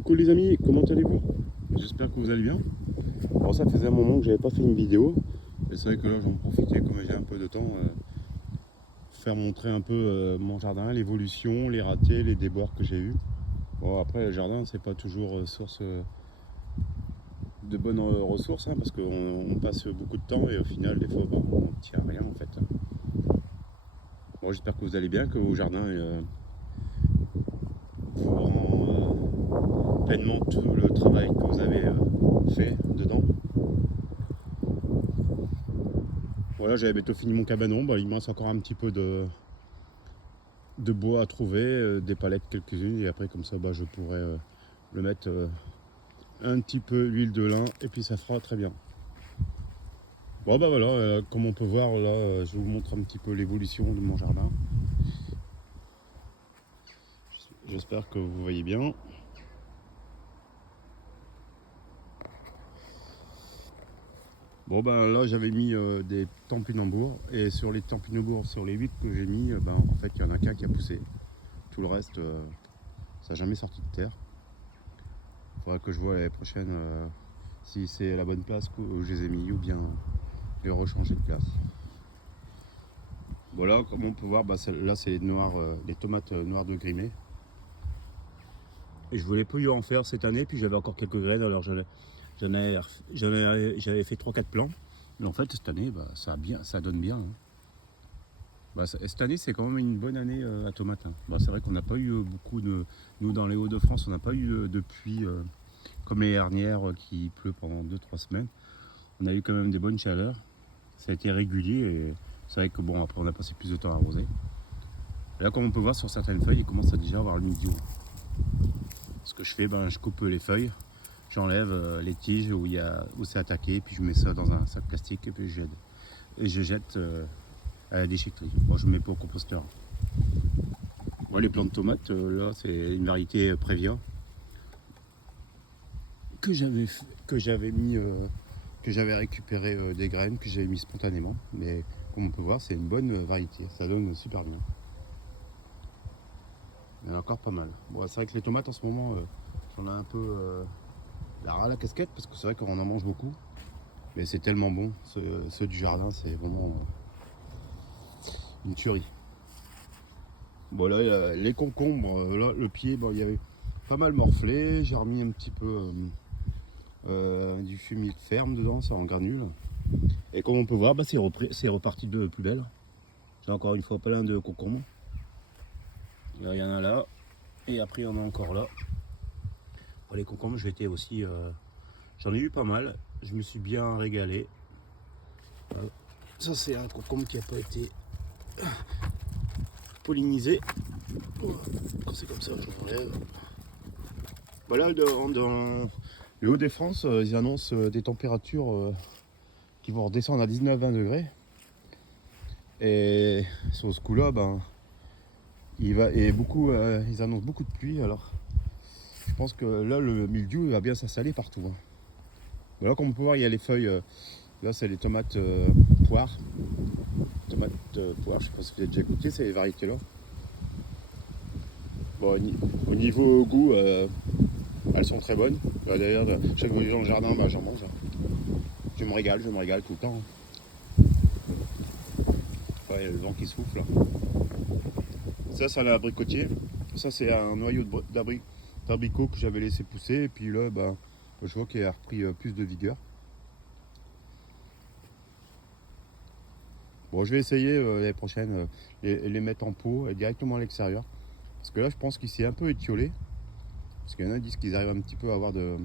Coucou les amis, comment allez-vous? J'espère que vous allez bien. Bon, ça faisait un moment que j'avais pas fait une vidéo. Et c'est vrai que là j'en profitais comme j'ai un peu de temps. Faire montrer un peu mon jardin, l'évolution, les ratés, les déboires que j'ai eus. Bon après le jardin c'est pas toujours source de bonnes ressources hein, parce qu'on passe beaucoup de temps et au final des fois on n'obtient rien en fait. Bon j'espère que vous allez bien, que vos jardins vous rend pleinement tout le travail que vous avez fait dedans. Voilà, j'avais bientôt fini mon cabanon. Bah, il me reste encore un petit peu de bois à trouver, des palettes quelques-unes, et après comme ça bah, je pourrais le mettre un petit peu l'huile de lin et puis ça fera très bien. Bon bah voilà, comme on peut voir là, je vous montre un petit peu l'évolution de mon jardin. J'espère que vous voyez bien. Bon ben là j'avais mis des tampinambours et sur les tampinambours, sur les 8 que j'ai mis, ben, en fait il y en a qu'un qui a poussé. Tout le reste ça n'a jamais sorti de terre. Il faudra que je vois l'année prochaine si c'est la bonne place où je les ai mis ou bien les rechanger de place. Voilà, comme on peut voir, bah, là c'est les tomates noires de Grimée. Et je voulais plus en faire cette année, puis j'avais encore quelques graines, alors j'avais fait 3-4 plants. Mais en fait cette année, bah, ça donne bien. Hein. Bah, cette année c'est quand même une bonne année à tomates. Hein. Bah, c'est vrai qu'on n'a pas eu beaucoup de... Nous dans les Hauts-de-France, on n'a pas eu de pluie comme les dernières qui pleut pendant 2-3 semaines. On a eu quand même des bonnes chaleurs. Ça a été régulier et c'est vrai que bon, après on a passé plus de temps à arroser. Et là, comme on peut voir sur certaines feuilles, il commence à déjà avoir le mildiou. Ce que je fais, ben, je coupe les feuilles, j'enlève les tiges où c'est attaqué, puis je mets ça dans un sac plastique et puis je jette à la déchetterie. Bon, je ne mets pas au composteur. Bon, les plants de tomates, là, c'est une variété Previa que j'avais mis, que j'avais récupéré des graines que j'avais mis spontanément. Mais comme on peut voir, c'est une bonne variété. Ça donne super bien. Il y en a encore pas mal. Bon, c'est vrai que les tomates en ce moment, j'en ai un peu la ras à la casquette parce que c'est vrai qu'on en mange beaucoup. Mais c'est tellement bon. Ceux du jardin, c'est vraiment une tuerie. Bon, là, les concombres, là, le pied, bon, il y avait pas mal morflé. J'ai remis un petit peu du fumier de ferme dedans, ça en granule. Et comme on peut voir, bah, c'est reparti de plus belle. J'ai encore une fois plein de concombres. Il y en a là. Et après, il y en a encore là. Bon, les concombres, j'étais aussi. J'en ai eu pas mal. Je me suis bien régalé. Ça, c'est un concombre qui n'a pas été pollinisé. Quand c'est comme ça, je l'enlève. Voilà, dans le Hauts-de-France, ils annoncent des températures qui vont redescendre à 19-20 degrés. Et sur ce coup-là, ben, ils annoncent beaucoup de pluie. Alors, je pense que là, le mildiou va bien s'installer partout. Hein. Voilà, comme on peut voir, il y a les feuilles. Là, c'est les tomates poires. Tomates poires, je ne sais pas si vous avez déjà goûté ces variétés-là. Bon, au niveau goût, elles sont très bonnes. D'ailleurs, chaque fois que je vais dans le jardin, bah, j'en mange. Je me régale tout le temps. Ouais, il y a le vent qui souffle. Là. Ça, c'est un abricotier. Ça, c'est un noyau d'abricot que j'avais laissé pousser. Et puis là, bah, je vois qu'il a repris plus de vigueur. Bon, je vais essayer l'année prochaine les mettre en pot directement à l'extérieur. Parce que là, je pense qu'il s'est un peu étiolé. Parce qu'il y en a qui disent qu'ils arrivent un petit peu à avoir des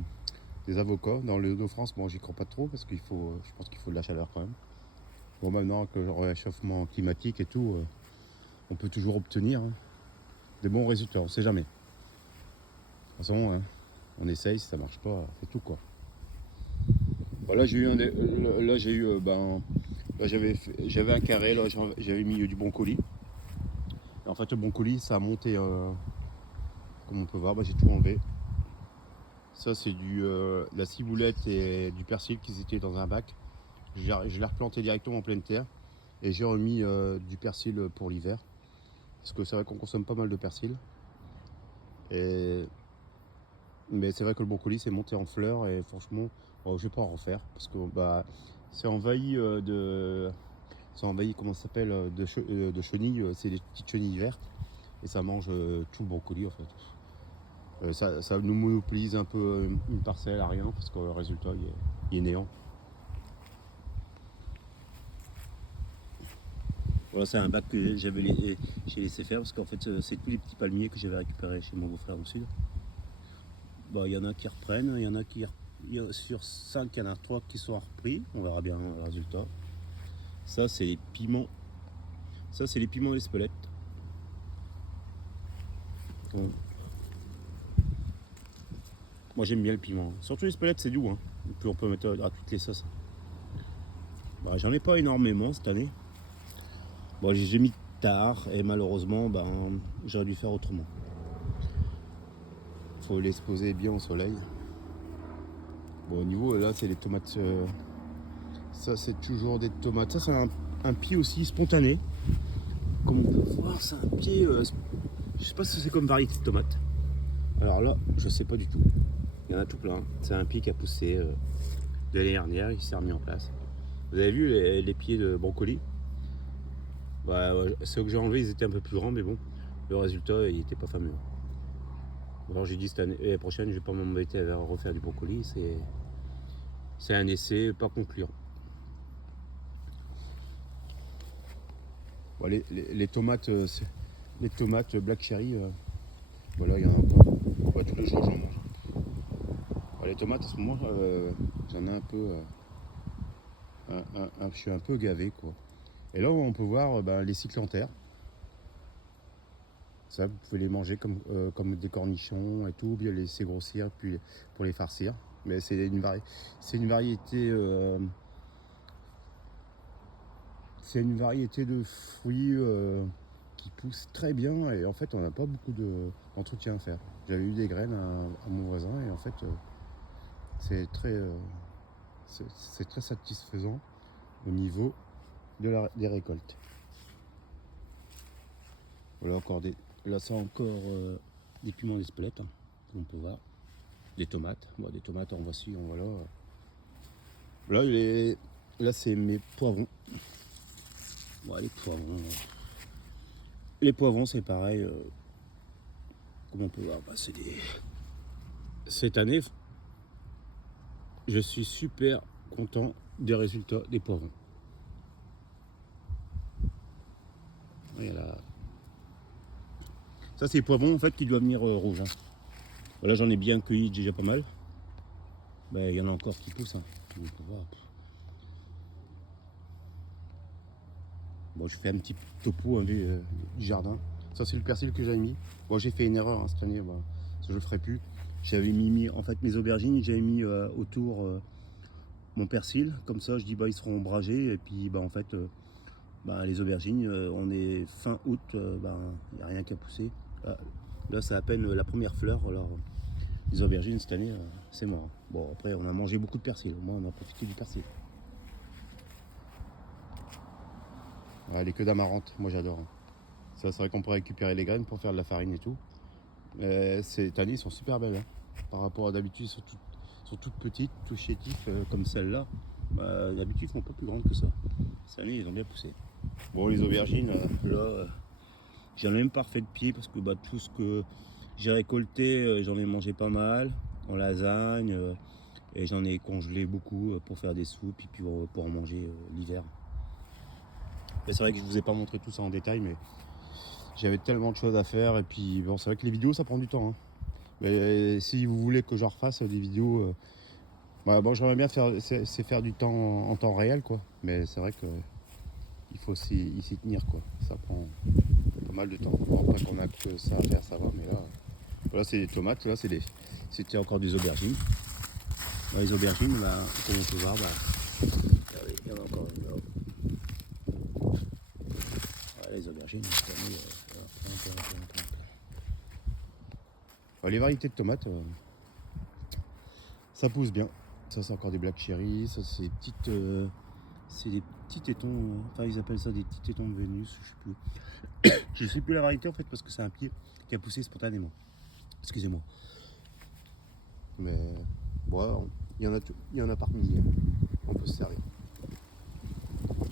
avocats. Dans le Hauts-de-France, bon, j'y crois pas trop parce je pense qu'il faut de la chaleur quand même. Bon, maintenant que le réchauffement climatique et tout, on peut toujours obtenir des bons résultats. On sait jamais. De toute façon, hein, on essaye. Si ça marche pas, c'est tout quoi. Bon, là, j'ai eu là, j'avais un carré. Là, j'avais mis du broncoli. Et en fait, le broncoli, ça a monté. Comme on peut voir, bah, j'ai tout enlevé. Ça, c'est de la ciboulette et du persil qui étaient dans un bac. Je l'ai replanté directement en pleine terre. Et j'ai remis du persil pour l'hiver. Parce que c'est vrai qu'on consomme pas mal de persil. Et Mais c'est vrai que le brocoli c'est monté en fleurs et franchement, bon, je vais pas en refaire parce que bah, c'est envahi c'est envahi, comment ça s'appelle, de chenilles, c'est des petites chenilles vertes et ça mange tout le brocoli en fait. Ça nous monopolise un peu une parcelle à rien parce que le résultat il est néant. Voilà, c'est un bac que j'ai laissé faire parce qu'en fait c'est tous les petits palmiers que j'avais récupérés chez mon beau-frère au sud. Bah, il y en a qui reprennent, il y en a qui sur 5, il y en a 3 qui sont repris, on verra bien le résultat. Ça c'est les piments. Ça c'est les piments d'Espelette. Bon. Moi j'aime bien le piment. Surtout l'Espelette c'est doux, hein. Et puis on peut mettre à toutes les sauces. Bah, j'en ai pas énormément cette année. Bon, j'ai mis tard et malheureusement ben, j'aurais dû faire autrement. Faut les exposer bien au soleil. Bon, au niveau là c'est les tomates. Ça c'est toujours des tomates. Ça c'est un pied aussi spontané. Comme on peut voir, c'est un pied. Je sais pas si c'est comme variété de tomates. Alors là, je sais pas du tout. Il y en a tout plein. C'est un pied qui a poussé de l'année dernière, il s'est remis en place. Vous avez vu les pieds de brocoli? Ouais, ceux que j'ai enlevés, ils étaient un peu plus grands, mais bon, le résultat, il était pas fameux. Alors j'ai dit cette année, l'année prochaine, je vais pas m'embêter à refaire du brocoli. C'est un essai pas concluant. Bon, les tomates, les tomates black cherry, voilà, il y en a un peu. Ouais, tous les jours, j'en mange. Bon, les tomates, à ce moment, j'en ai un peu. Je suis un peu gavé, quoi. Et là, on peut voir les cyclanthères. Ça, vous pouvez les manger comme des cornichons et tout, bien les laisser grossir, puis pour les farcir. Mais c'est une variété. C'est une variété de fruits qui poussent très bien et en fait on n'a pas beaucoup d'entretien à faire. J'avais eu des graines à mon voisin et en fait c'est très satisfaisant au niveau des récoltes. Voilà là c'est encore des piments d'Espelette, hein, comme on peut voir. Des tomates. Bon, des tomates en voici, en voilà. Là c'est mes poivrons. Bon, les poivrons c'est pareil. Comme on peut voir, cette année, je suis super content des résultats des poivrons. Voilà. Ça, c'est les poivrons en fait qui doivent venir rouges. Hein. Voilà, j'en ai bien cueilli déjà pas mal. Ben, il y en a encore qui poussent. Hein. On peut voir. Bon, je fais un petit topo du jardin. Ça, c'est le persil que j'avais mis. Bon, j'ai fait une erreur hein, cette année. Bah, ça, je le ferai plus. J'avais mis en fait mes aubergines, j'avais mis autour mon persil. Comme ça, je dis bah ils seront ombragés et puis bah en fait. Les aubergines, on est fin août, il n'y a rien qui a poussé. Là, c'est à peine la première fleur. Alors, les aubergines, cette année, c'est mort. Bon, après, on a mangé beaucoup de persil. Au moins, on a profité du persil. Les queues d'amarante, moi j'adore. Hein. Ça, c'est vrai qu'on peut récupérer les graines pour faire de la farine et tout. Cette année, ils sont super belles. Hein. Par rapport à d'habitude, ils sont toutes petites, tout chétifs, comme celle-là. D'habitude, ils ne font pas plus grandes que ça. Cette année, ils ont bien poussé. Bon, les aubergines, là, j'ai même pas refait de pied parce que tout ce que j'ai récolté, j'en ai mangé pas mal en lasagne et j'en ai congelé beaucoup pour faire des soupes et puis pour en manger l'hiver. Et c'est vrai que je vous ai pas montré tout ça en détail, mais j'avais tellement de choses à faire et puis bon, c'est vrai que les vidéos ça prend du temps. Hein. Mais si vous voulez que je refasse des vidéos, j'aimerais bien faire du temps en temps réel quoi. Mais c'est vrai que il faut s'y tenir quoi. Ça prend pas mal de temps. Bon, après qu'on a que ça à faire, ça va, mais là c'est des tomates, là c'était encore des aubergines. Là, les aubergines, comme on peut voir, il y en a encore une là. Les aubergines, les variétés de tomates, ça pousse bien. Ça c'est encore des black cherry, ça c'est des petits tétons, ils appellent ça des petits tétons de Vénus, je sais plus. Je sais plus la variété en fait parce que c'est un pied qui a poussé spontanément. Excusez-moi. Mais bon, il y en a par milliers. On peut se servir.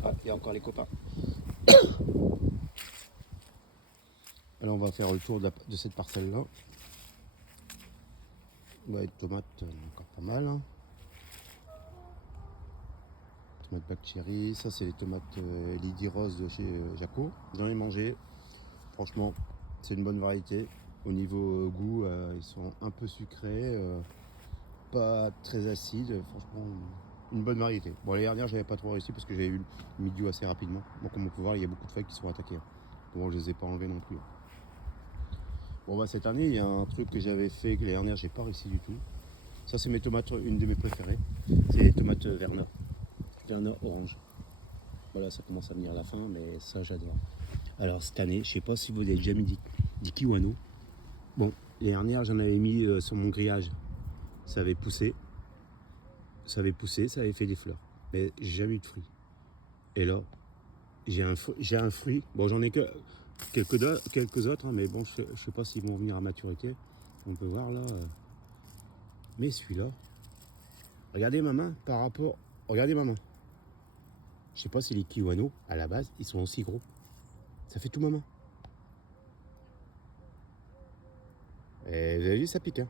Ah, il y a encore les copains. Alors on va faire le tour de cette parcelle-là. Ouais, tomates, encore pas mal. Hein. Tomates Black Cherry, ça c'est les tomates Lady Rose de chez Jaco. J'en ai mangé. Franchement, c'est une bonne variété. Au niveau goût, ils sont un peu sucrés, pas très acides. Franchement, une bonne variété. Bon, les dernières, j'avais pas trop réussi parce que j'avais eu le milieu assez rapidement. Bon, comme on peut voir, il y a beaucoup de feuilles qui sont attaquées. Bon, je les ai pas enlevées non plus. Bon, bah, cette année, il y a un truc que j'avais fait que les dernières, j'ai pas réussi du tout. Ça, c'est mes tomates, une de mes préférées. C'est les tomates Werner. Werner orange. Voilà, ça commence à venir à la fin, mais ça, j'adore. Alors, cette année, je sais pas si vous avez déjà mis du kiwano. Bon, les dernières, j'en avais mis sur mon grillage. Ça avait poussé. Ça avait poussé, ça avait fait des fleurs. Mais j'ai jamais eu de fruits. Et là, j'ai un fruit. Bon, j'en ai que quelques autres, hein, mais bon, je sais pas s'ils vont venir à maturité. On peut voir là. Mais celui-là, regardez ma main par rapport. Regardez ma main. Je sais pas si les kiwano, à la base, ils sont aussi gros. Ça fait tout ma main. Et vous avez vu, ça pique. Hein.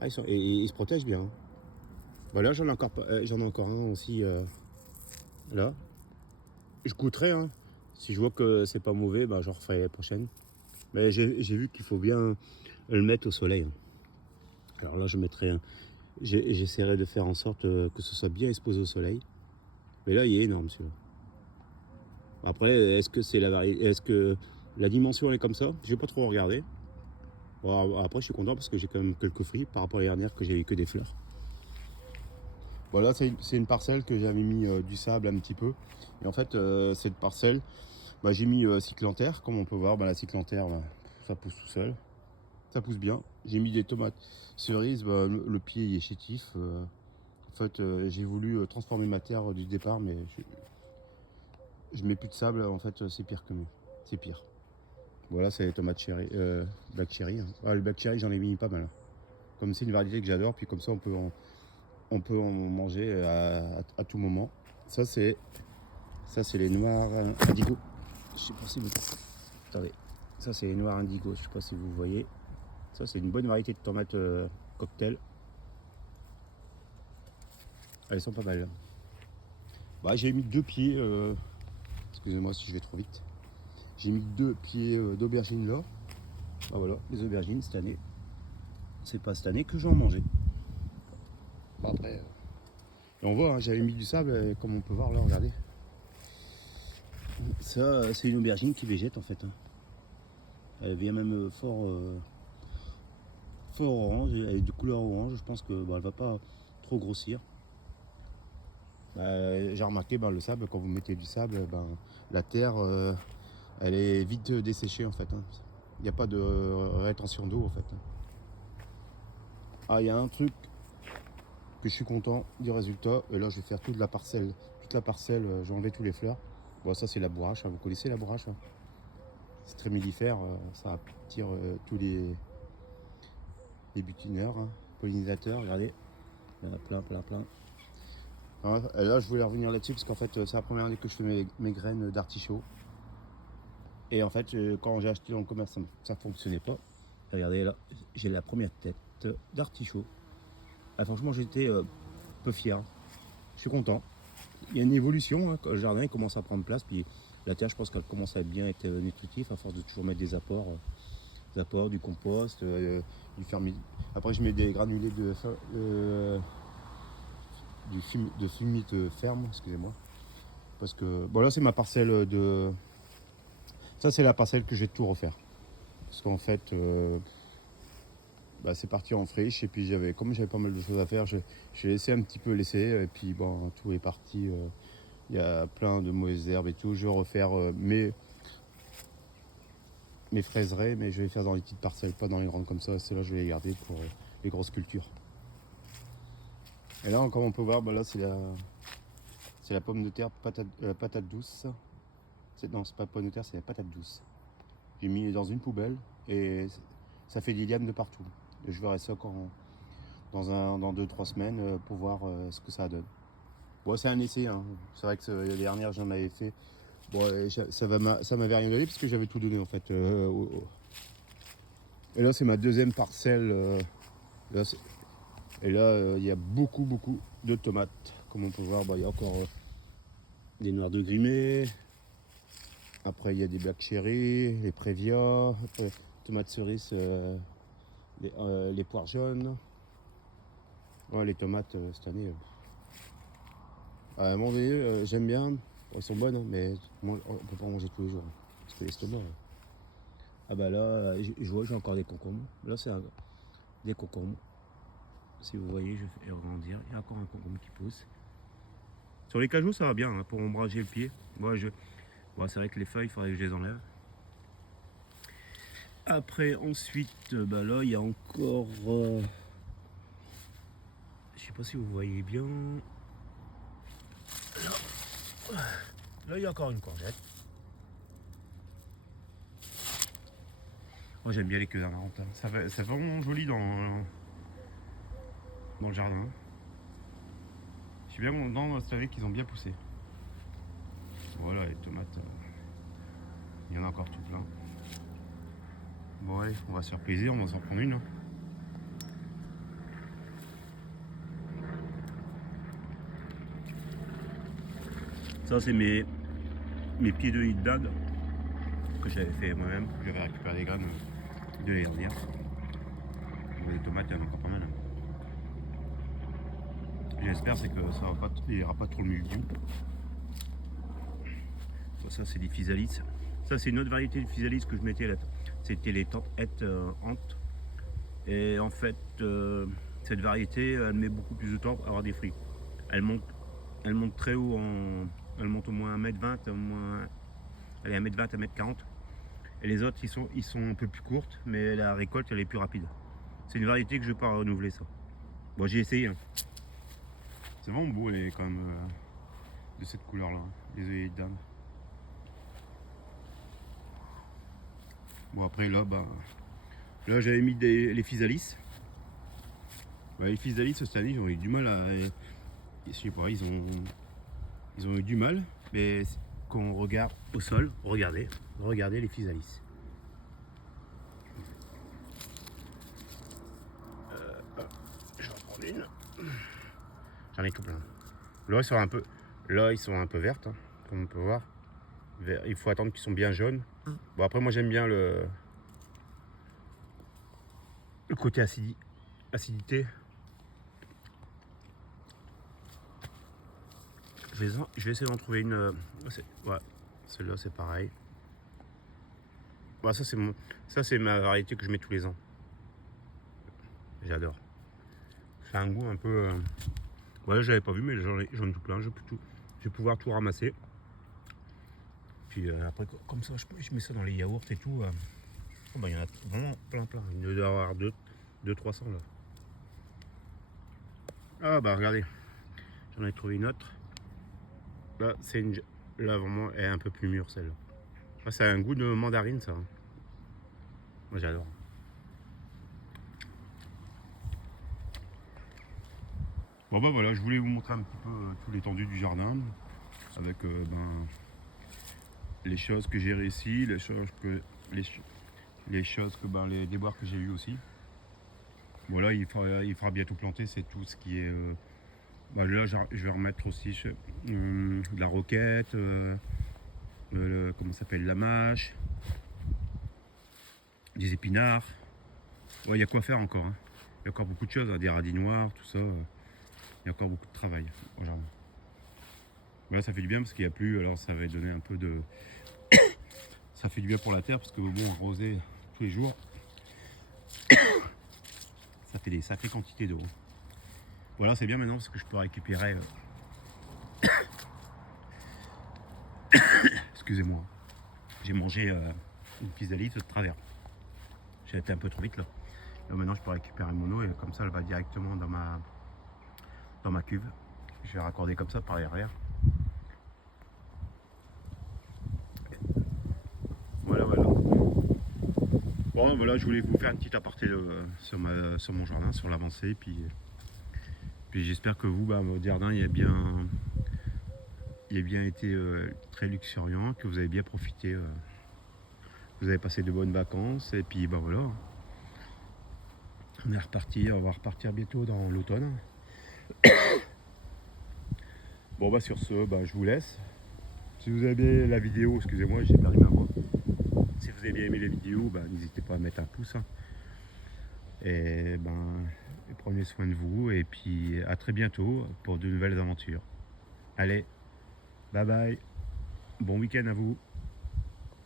Ah, ils se protègent bien. Hein. Bon, là, j'en ai encore un aussi. Là. Je goûterai. Hein. Si je vois que c'est pas mauvais, bah, j'en referai la prochaine. Mais j'ai vu qu'il faut bien le mettre au soleil. Hein. Alors là, j'essaierai de faire en sorte que ce soit bien exposé au soleil. Mais là, il est énorme celui-là. Après, est-ce que c'est la variété, est-ce que la dimension elle est comme ça? J'ai pas trop regardé. Bon, après, je suis content parce que j'ai quand même quelques fruits par rapport à les dernières que j'ai eu que des fleurs. Voilà, c'est une parcelle que j'avais mis du sable un petit peu. Et en fait, cette parcelle, bah, j'ai mis cyclanthère. Comme on peut voir, bah, la cyclanthère, bah, ça pousse tout seul. Ça pousse bien. J'ai mis des tomates cerises. Bah, le pied il est chétif. En fait, j'ai voulu transformer ma terre du départ, mais je mets plus de sable. En fait, c'est pire que mieux. C'est pire. Voilà, c'est les tomates cherry, black cherry. Hein. Ah, le black cherry, j'en ai mis pas mal. Comme c'est une variété que j'adore, puis comme ça, on peut en manger à tout moment. Ça, c'est les noirs indigo. Je sais pas si vous... Attendez. Ça, c'est les noirs indigo. Je sais pas si vous voyez. Ça, c'est une bonne variété de tomates cocktail. Elles sont pas mal. Bah, j'ai mis 2 pieds. Excusez-moi si je vais trop vite. J'ai mis 2 pieds d'aubergines là. Ah, voilà, les aubergines cette année. C'est pas cette année que j'en mangeais. Bah, après. Et on voit, hein, j'avais mis du sable, comme on peut voir là, regardez. Ça, c'est une aubergine qui végète en fait. Hein. Elle vient même fort orange, elle est de couleur orange. Je pense que bah, elle va pas trop grossir. J'ai remarqué le sable, quand vous mettez du sable, la terre elle est vite desséchée en fait. Hein. Il n'y a pas de rétention d'eau en fait. Ah, il y a un truc que je suis content du résultat. Et là, je vais faire toute la parcelle. Toute la parcelle, j'ai enlevé tous les fleurs. Bon, ça, c'est la bourrache. Hein. Vous connaissez la bourrache hein. C'est très mellifère. Ça attire tous les butineurs, hein, pollinisateurs. Regardez. Il y en a plein, plein, plein. Hein, et là, je voulais revenir là-dessus parce qu'en fait, c'est la première année que je fais mes graines d'artichaut. Et en fait, quand j'ai acheté dans le commerce, ça ne fonctionnait pas. Et regardez là, j'ai la première tête d'artichaut. Ah, franchement, j'étais peu fier. Je suis content. Il y a une évolution. Hein, le jardin il commence à prendre place. Puis la terre, je pense qu'elle commence à bien être nutritive à force de toujours mettre des apports, du compost, du fermier. Après, je mets des granulés de fumier de ferme, excusez-moi. Parce que bon, là, c'est ma parcelle de. Ça, c'est la parcelle que je vais tout refaire. Parce qu'en fait, c'est parti en friche. Et puis, comme j'avais pas mal de choses à faire, j'ai laissé un petit peu laisser. Et puis, bon, tout est parti. Il y a plein de mauvaises herbes et tout. Je vais refaire mes fraiseraies, mais je vais faire dans les petites parcelles, pas dans les grandes comme ça. C'est là je vais les garder pour les grosses cultures. Et là, comme on peut voir, là, c'est la pomme de terre patate douce. Non, c'est pas pomme de terre, c'est la patate douce. J'ai mis dans une poubelle et ça fait des lianes de partout. Et je verrai ça dans 2-3 semaines pour voir ce que ça donne. Bon, c'est un essai, hein. C'est vrai que la dernière, j'en avais fait. Bon, ça m'avait rien donné parce que j'avais tout donné en fait. Et là, c'est ma deuxième parcelle. Là, et là, il y a beaucoup de tomates. Comme on peut voir, il y a encore des noirs de Grimée. Après, il y a des black cherry, les Prévia. Après, tomates cerises, les poires jaunes. Ouais, les tomates cette année. À un moment donné, j'aime bien. Elles sont bonnes, hein, mais moi, on peut pas en manger tous les jours. Parce que l'estomac. Ah bah là, je vois, j'ai encore des concombres. Là, c'est des concombres. Si vous voyez, je vais agrandir. Il y a encore un concombre qui pousse. Sur les cajous, ça va bien hein, pour ombrager le pied. Moi, c'est vrai que les feuilles, il faudrait que je les enlève. Après, ensuite, là, il y a encore. Je sais pas si vous voyez bien. Là, il y a encore une courgette. Moi, j'aime bien les queues d'amaranth. C'est vraiment joli dans le jardin. Je suis bien content cette année qu'ils ont bien poussé. Voilà, les tomates. Il y en a encore tout plein. Bon, allez, on va se faire plaisir, on va s'en prendre une. Hein. Ça, c'est mes pieds de dinde que j'avais fait moi-même. J'avais récupéré des graines de l'année dernière. Les tomates, il y en a encore pas mal. J'espère c'est que il n'y aura pas trop le mildiou. Bon, ça, c'est des physalis. Ça, c'est une autre variété de physalis que je mettais là. C'était les tantettes hantes. Et en fait, cette variété, elle met beaucoup plus de temps à avoir des fruits. Elle monte très haut, elle monte au moins 1m20, elle est 1m20, 1m40. Et les autres, ils sont un peu plus courtes, mais la récolte, elle est plus rapide. C'est une variété que je ne vais pas renouveler, ça. Bon, j'ai essayé. Hein. C'est vraiment beau, elle est quand même de cette couleur-là, les œillets de dinde. Bon, après, là, j'avais mis les physalis. Les physalis, cette année, ils ont eu du mal à. Je sais pas, ils ont eu du mal, mais quand on regarde au sol, regardez les physalis. Je vais en prendre une. J'en ai tout plein. Là, ils sont un peu vertes, hein, comme on peut voir. Il faut attendre qu'ils sont bien jaunes. Bon, après, moi, j'aime bien le côté acidité. Je vais essayer d'en trouver une. Ouais, celle-là, c'est pareil. Ouais, ça, c'est ma variété que je mets tous les ans. J'adore. C'est un goût un peu. Ouais, j'avais pas vu, mais j'en ai tout plein. Je vais pouvoir tout ramasser. Puis après, comme ça, je mets ça dans les yaourts et tout. Il y en a vraiment plein. Il doit y avoir 200-300 là. Ah bah regardez, j'en ai trouvé une autre. Là, là vraiment, elle est un peu plus mûre celle-là. Là, ça a un goût de mandarine, ça. Moi, j'adore. Bon bah voilà, je voulais vous montrer un petit peu tout l'étendue du jardin avec les choses que j'ai réussi, les choses que les déboires que j'ai eu aussi. Voilà, il fera bientôt planter, c'est tout ce qui est. Là, je vais remettre aussi de la roquette, comment ça s'appelle, la mâche, des épinards. Ouais, il y a quoi faire encore. Hein. Il y a encore beaucoup de choses, hein, des radis noirs, tout ça. Il y a encore beaucoup de travail au jardin. Voilà, ça fait du bien parce qu'il n'y a plus, alors ça va donner un peu de. Ça fait du bien pour la terre parce que bon, arroser tous les jours, ça fait des sacrées quantités d'eau. Voilà, c'est bien maintenant parce que je peux récupérer. Excusez-moi, j'ai mangé une physalis de travers. J'ai été un peu trop vite là. Là maintenant, je peux récupérer mon eau et comme ça, elle va directement dans ma cuve. Je vais raccorder comme ça par derrière. Voilà. Bon, voilà, je voulais vous faire une petite aparté sur mon jardin, sur l'avancée, puis Puis j'espère que vous, votre jardin, il a bien été très luxuriant, que vous avez bien profité, vous avez passé de bonnes vacances, et puis voilà. On est reparti, on va repartir bientôt dans l'automne. Bon sur ce, je vous laisse. Si vous avez bien la vidéo, excusez-moi, j'ai perdu ma voix. Si vous avez bien aimé la vidéo, n'hésitez pas à mettre un pouce. Et prenez soin de vous, et puis à très bientôt pour de nouvelles aventures. Allez, bye bye, bon week-end à vous.